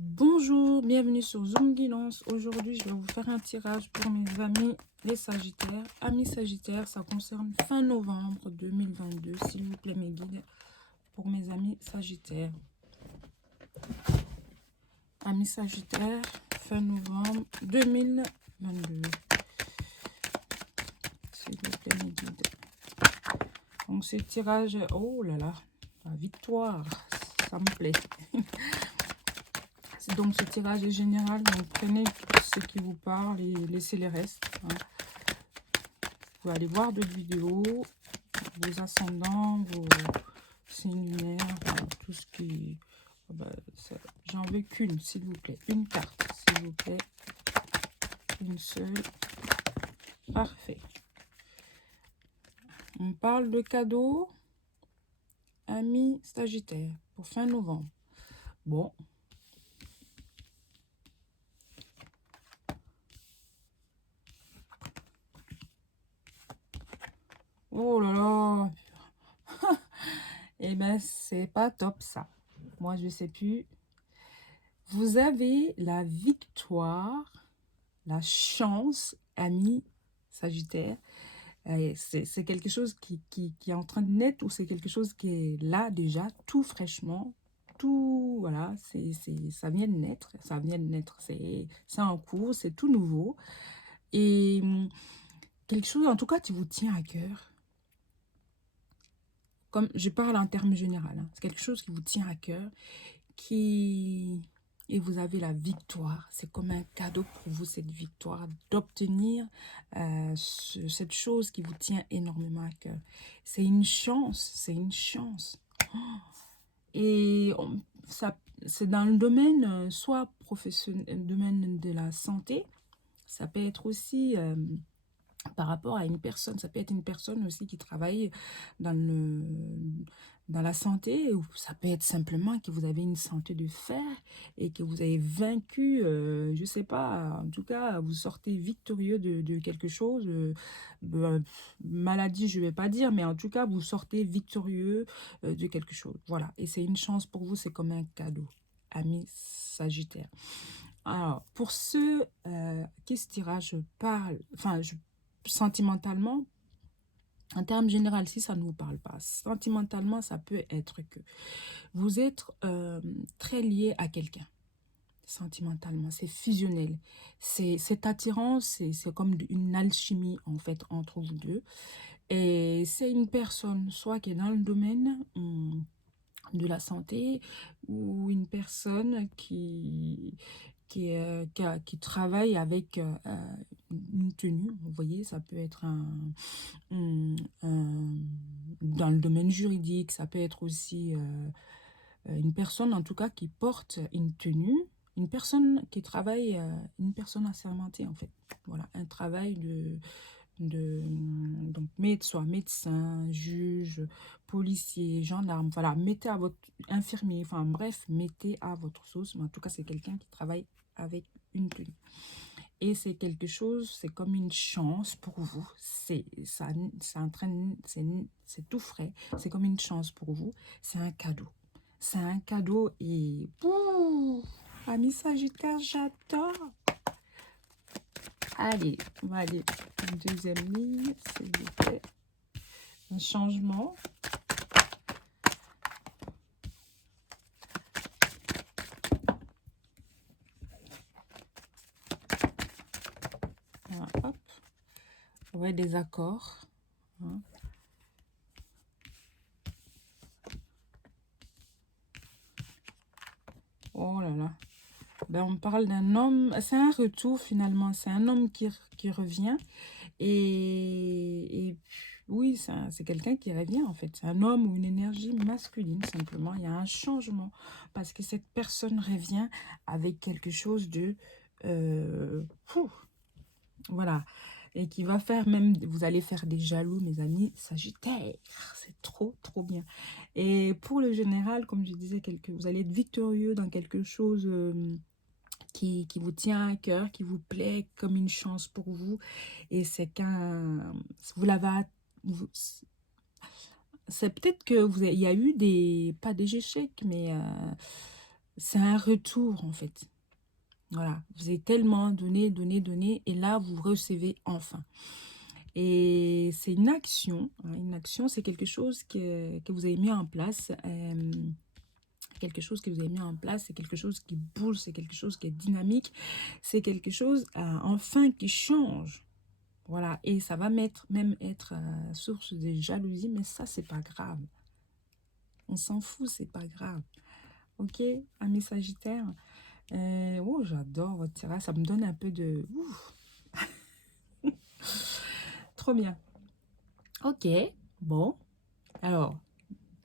Bonjour, bienvenue sur Zoom Guidance. Aujourd'hui, je vais vous faire un tirage pour mes amis les Sagittaires. Amis Sagittaires, ça concerne fin novembre 2022. S'il vous plaît, mes guides, pour mes amis Sagittaires. Amis Sagittaires, fin novembre 2022. S'il vous plaît, mes guides. Donc, ce tirage, oh là là, la victoire, ça me plaît. Donc, ce tirage est général, donc prenez ce qui vous parle et laissez les restes. Hein. Vous pouvez aller voir d'autres vidéos, vos ascendants, vos signes lunaires, tout ce qui... J'en veux qu'une, s'il vous plaît. Une carte, s'il vous plaît. Une seule. Parfait. On parle de cadeaux. Amis Sagittaire, pour fin novembre. Bon. Oh là là. Eh ben, c'est pas top, ça. Moi, je sais plus. Vous avez la victoire, la chance, amis Sagittaire. C'est quelque chose qui est en train de naître ou c'est quelque chose qui est là déjà, tout fraîchement. Tout, voilà, ça vient de naître, c'est en cours, c'est tout nouveau. Et quelque chose, en tout cas, qui vous tient à cœur. Comme je parle en termes généraux, hein, c'est quelque chose qui vous tient à cœur, et vous avez la victoire. C'est comme un cadeau pour vous, cette victoire, d'obtenir cette chose qui vous tient énormément à cœur. C'est une chance, c'est une chance. Et c'est dans le domaine, soit professionnel, le domaine de la santé, ça peut être aussi... par rapport à une personne, ça peut être une personne aussi qui travaille dans la santé, ou ça peut être simplement que vous avez une santé de fer et que vous avez vaincu, je sais pas, en tout cas, vous sortez victorieux de quelque chose, maladie, je vais pas dire, mais en tout cas, vous sortez victorieux de quelque chose. Voilà, et c'est une chance pour vous, c'est comme un cadeau, amis Sagittaire. Alors, pour ceux qui ce tirage parle, enfin, sentimentalement, en termes généraux, si ça ne vous parle pas, sentimentalement, ça peut être que vous êtes très lié à quelqu'un. Sentimentalement, c'est fusionnel. Cette attirance, c'est comme une alchimie, en fait, entre vous deux. Et c'est une personne, soit qui est dans le domaine de la santé, ou une personne qui travaille avec une tenue. Vous voyez, ça peut être dans le domaine juridique, ça peut être aussi une personne en tout cas qui porte une tenue, une personne qui travaille, une personne assermentée en fait. Voilà, un travail donc soit médecin, juge, policier, gendarme, voilà, mettez à votre infirmier, enfin bref, mettez à votre sauce, mais en tout cas c'est quelqu'un qui travaille avec une tenue. Et c'est quelque chose, c'est comme une chance pour vous, c'est tout frais, c'est comme une chance pour vous, c'est un cadeau. C'est un cadeau et... Pouh, ami Sagittaire, j'adore. Allez, on va aller une deuxième ligne, s'il vous plaît. Un changement. Voilà, hop. Ouais, des accords. Hein. Oh là là. Ben, on parle d'un homme, c'est un retour finalement, c'est un homme qui revient. Et oui, c'est quelqu'un qui revient en fait. C'est un homme ou une énergie masculine simplement. Il y a un changement parce que cette personne revient avec quelque chose de... voilà. Et qui va faire même... Vous allez faire des jaloux, mes amis Sagittaires. C'est trop, trop bien. Et pour le général, comme je disais, vous allez être victorieux dans quelque chose... qui vous tient à cœur, qui vous plaît comme une chance pour vous. Et c'est qu'un... Vous l'avez... C'est peut-être que il y a eu des... Pas des échecs, mais... c'est un retour en fait. Voilà, vous avez tellement donné, donné, donné, et là, vous recevez enfin. Et c'est une action, hein, une action, c'est quelque chose que vous avez mis en place, quelque chose que vous avez mis en place, c'est quelque chose qui bouge, c'est quelque chose qui est dynamique, c'est quelque chose, enfin, qui change. Voilà, et ça va même être source de jalousie, mais ça, c'est pas grave. On s'en fout, c'est pas grave. Ok, amis Sagittaires. Oh, j'adore votre tirage, ça me donne un peu de... Ouf, trop bien. Ok, bon. Alors,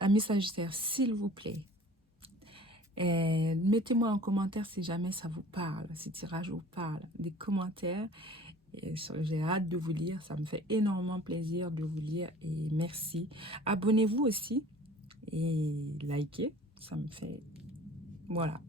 amis Sagittaires, s'il vous plaît, mettez-moi en commentaire si jamais ça vous parle, si tirage vous parle. Des commentaires, j'ai hâte de vous lire, ça me fait énormément plaisir de vous lire et merci. Abonnez-vous aussi et likez, ça me fait... Voilà.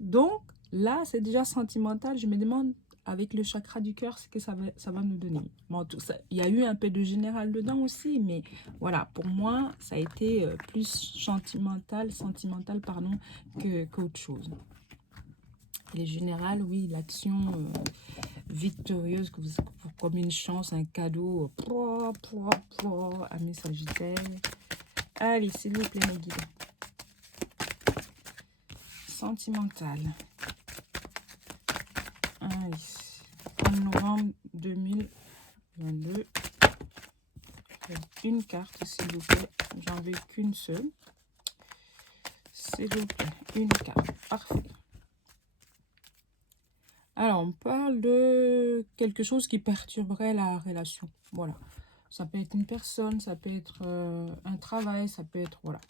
Donc, là, c'est déjà sentimental. Je me demande, avec le chakra du cœur, ce que ça va nous donner. Bon, tout ça, il y a eu un peu de général dedans aussi, mais voilà, pour moi, ça a été plus sentimental, pardon, qu'autre chose. Les générales, oui, l'action victorieuse, comme une chance, un cadeau, amis Sagittaires. Allez, s'il vous plaît, mes guides. Sentimental. Allez, en novembre 2022. Une carte, s'il vous plaît. J'en veux qu'une seule. S'il vous plaît, une carte. Parfait. Alors, on parle de quelque chose qui perturberait la relation. Voilà. Ça peut être une personne, ça peut être un travail, ça peut être... Voilà.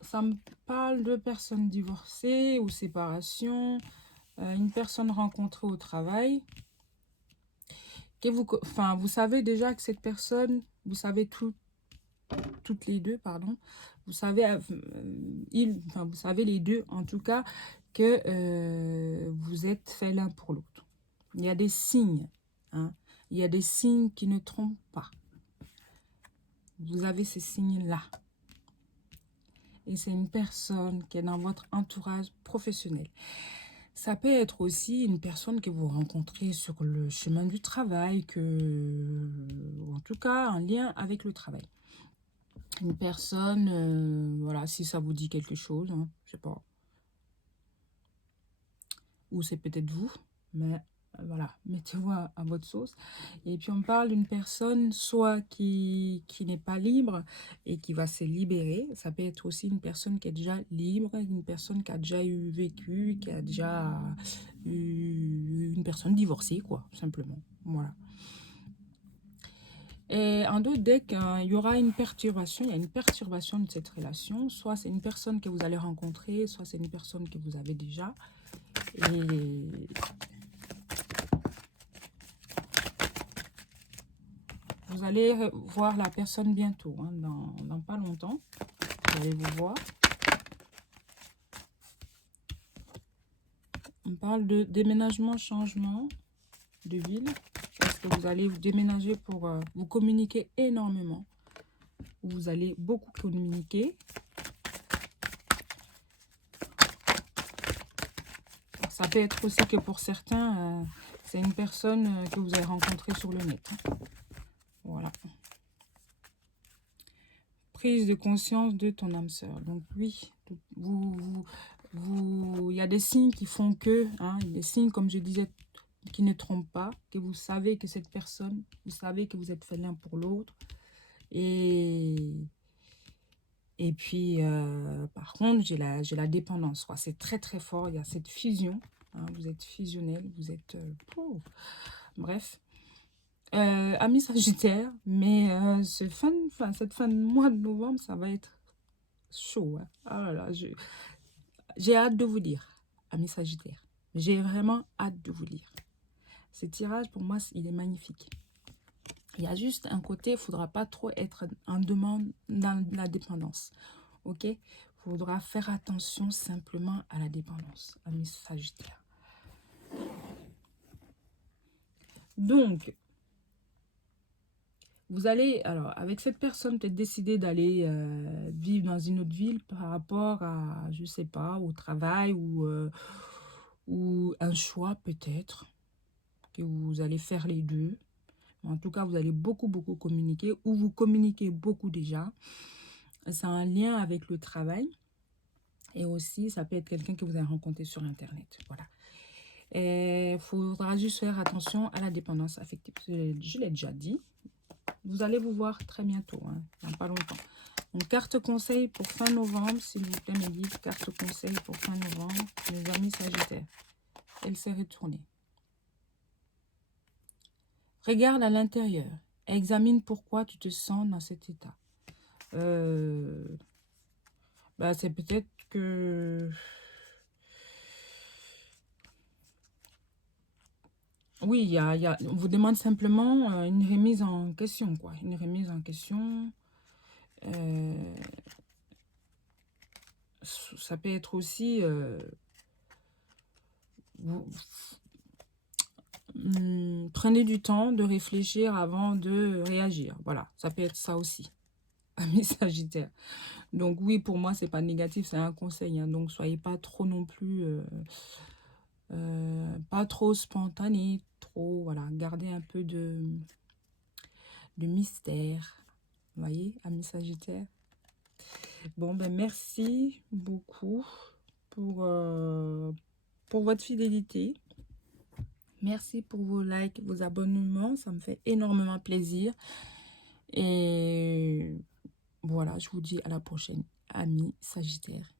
Ça me parle de personnes divorcées ou séparation. Une personne rencontrée au travail. Que vous savez déjà que cette personne, vous savez toutes les deux, pardon. Vous savez, vous savez les deux, en tout cas, que vous êtes faits l'un pour l'autre. Il y a des signes, hein. Il y a des signes qui ne trompent pas. Vous avez ces signes-là. Et c'est une personne qui est dans votre entourage professionnel. Ça peut être aussi une personne que vous rencontrez sur le chemin du travail, en tout cas en lien avec le travail. Une personne, voilà, si ça vous dit quelque chose, hein, je sais pas. Ou c'est peut-être vous, mais voilà, mettez-vous à votre sauce. Et puis on parle d'une personne soit qui n'est pas libre et qui va se libérer. Ça peut être aussi une personne qui est déjà libre, une personne qui a déjà vécu, qui a déjà eu une personne divorcée, quoi, simplement. Voilà. Et en d'autres decks, il y aura une perturbation, il y a une perturbation de cette relation. Soit c'est une personne que vous allez rencontrer, soit c'est une personne que vous avez déjà. Et vous allez voir la personne bientôt, hein, dans pas longtemps. Vous allez vous voir. On parle de déménagement, changement de ville. Parce que vous allez vous déménager pour vous communiquer énormément. Vous allez beaucoup communiquer. Ça peut être aussi que pour certains, c'est une personne que vous avez rencontrée sur le net. Voilà. Prise de conscience de ton âme sœur. Donc oui, il y a des signes qui font que, hein, des signes, comme je disais, qui ne trompent pas, que vous savez que cette personne, vous savez que vous êtes fait l'un pour l'autre. Et puis, par contre, j'ai la dépendance. C'est très, très fort. Il y a cette fusion. Hein, vous êtes fusionnel. Vous êtes... bref. Amis Sagittaire. Mais cette fin de mois de novembre, ça va être chaud. Hein. Oh là là, j'ai hâte de vous lire, amis Sagittaire. J'ai vraiment hâte de vous lire. Ce tirage, pour moi, il est magnifique. Il y a juste un côté, il ne faudra pas trop être en demande dans la dépendance. Ok? Il faudra faire attention simplement à la dépendance, amis Sagittaire. Donc, Vous allez, alors, avec cette personne, peut-être décider d'aller vivre dans une autre ville par rapport à, je sais pas, au travail ou un choix peut-être, que vous allez faire les deux. En tout cas, vous allez beaucoup, beaucoup communiquer ou vous communiquez beaucoup déjà. C'est un lien avec le travail et aussi, ça peut être quelqu'un que vous avez rencontré sur Internet. Voilà. Il faudra juste faire attention à la dépendance affective. Je l'ai déjà dit. Vous allez vous voir très bientôt, hein, dans pas longtemps. Donc, carte conseil pour fin novembre, s'il vous plaît, mes guides. Carte conseil pour fin novembre, mes amis Sagittaires. Elle s'est retournée. Regarde à l'intérieur. Examine pourquoi tu te sens dans cet état. Bah, c'est peut-être que... Oui, on vous demande simplement une remise en question, quoi. Une remise en question. Ça peut être aussi... prenez du temps de réfléchir avant de réagir. Voilà, ça peut être ça aussi, amis Sagittaire. Donc oui, pour moi, c'est pas négatif, c'est un conseil. Hein. Donc soyez pas trop non plus... pas trop spontané, trop... Voilà, gardez un peu de mystère. Vous voyez, amis Sagittaire. Bon, ben merci beaucoup pour votre fidélité. Merci pour vos likes, vos abonnements. Ça me fait énormément plaisir. Et voilà, je vous dis à la prochaine, amis Sagittaires.